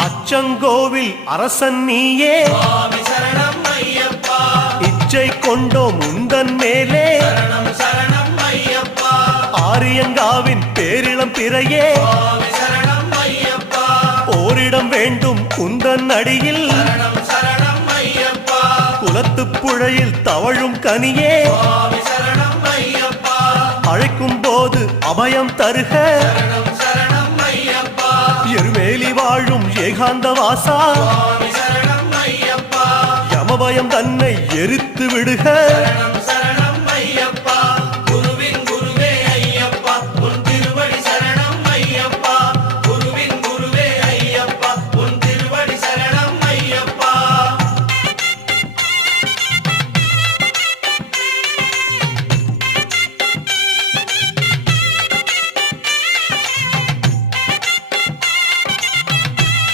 அச்சங்கோவில் அரசன் நீயே சுவாமி சரணம் ஐயப்பா இச்சை கொண்டோம் உந்தன் மேலே சரணம் சரணம் ஐயப்பா ஆரியங்காவின் பேரிளம் பிறையே சுவாமி சரணம் ஐயப்பா ஓரிடம் வேண்டும் உந்தன் அடியில் சரணம் சரணம் ஐயப்பா குலத்துப் புழையில் தவழும் கனியே சுவாமி சரணம் ஐயப்பா அழைக்கும் போது அபயம் தருக சரணம் சரணம் ஐயப்பா எருமேலி வாழும் ஏகாந்த வாசா சுவாமி சரணம் ஐயப்பா யமபயம் தன்னை எரித்து விடுக சரணம்